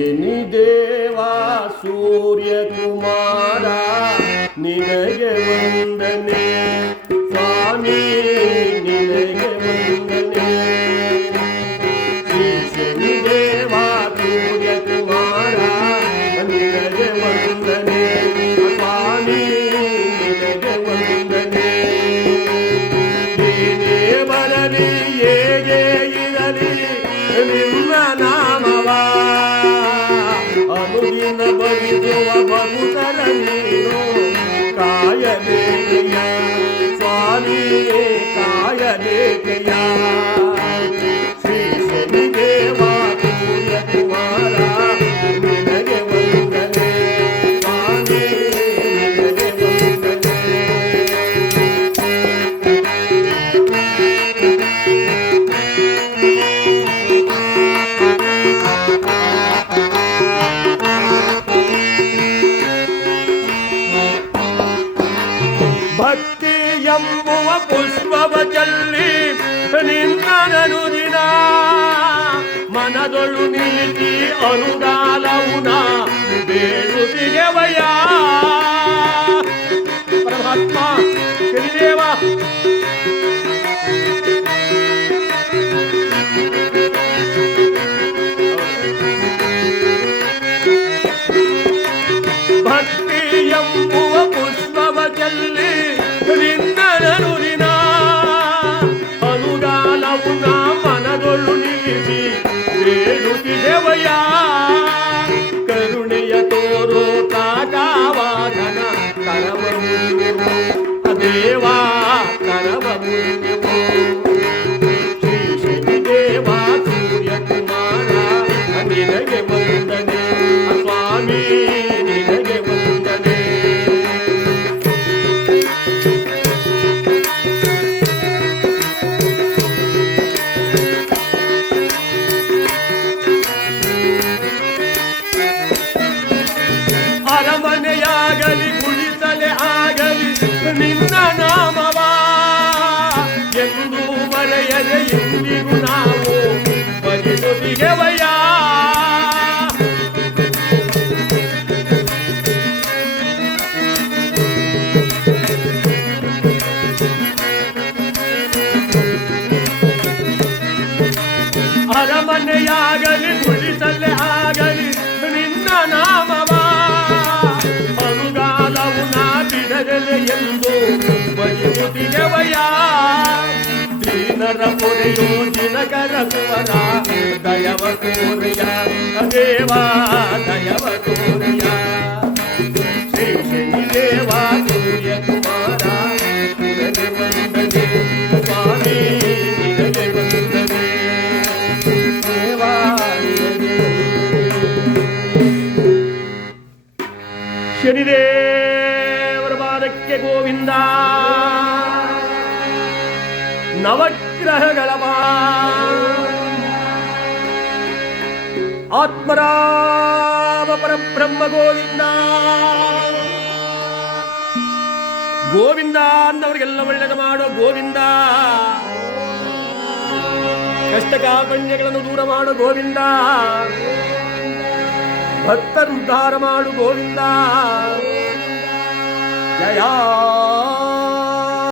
ಶನಿದೇವಾ ಸೂರ್ಯಕುಮಾರ ನಿನಗೆ ವಂದನೆ ಸ್ವಾಮಿ ಬರಲಿ ಹೇಗೆ ಇರಲಿ ನಿಮ್ಮ ನಾಮವ ಅನುದಿನ ಬರಿದುವ ಬದುಕರ ನೀನು ಕಾಯಬೇಕೆಯ ಸ್ವಾಮಿ ಕಾಯಬೇಕೆಯ ಪುಷ್ಪವ ಚಲ್ಲಿ ನಿನ್ನನನು ದಿನ ಮನದೊಳು ನಿಲ್ಲಿಸಿ ಅನುದಾಲವುನ ಬೇಡುತ್ತಿಗೆವಯ ಪರಮಾತ್ಮ ಶನಿದೇವ Caramba, bonito. ಬಯಸುತ್ತಿಗೆವಯ್ಯ ದೀನರ ಪೊರೆಯೋ ದಿನಕರ ಕುವರ ದಯವ ಕೋರೆಯ ದೇವ ದಯವ ಕೋರೆಯ ಶ್ರೀ ಶನಿದೇವ ಸೂರ್ಯ ಕುಮಾರ ನಿನಗೆ ವಂದನೆ ಸ್ವಾಮಿ ನಿನಗೆ ವಂದನೆ ದೇವಾ ನಿನಗೆ ಶನಿದೇವರ ಪಾದಕ್ಕೆ ಗೋವಿಂದ ನವಗ್ರಹಗಳ ಆತ್ಮರಾಮ ಪರಬ್ರಹ್ಮ ಗೋವಿಂದ. ಗೋವಿಂದ ಅಂದವರಿಗೆಲ್ಲ ಒಳ್ಳೆಯದು ಮಾಡೋ ಗೋವಿಂದ. ಕಷ್ಟ ಕಾಪಣ್ಯಗಳನ್ನು ದೂರ ಮಾಡು ಗೋವಿಂದ. ಭಕ್ತರು ಉದ್ಧಾರ ಮಾಡು ಗೋವಿಂದ. ಜಯ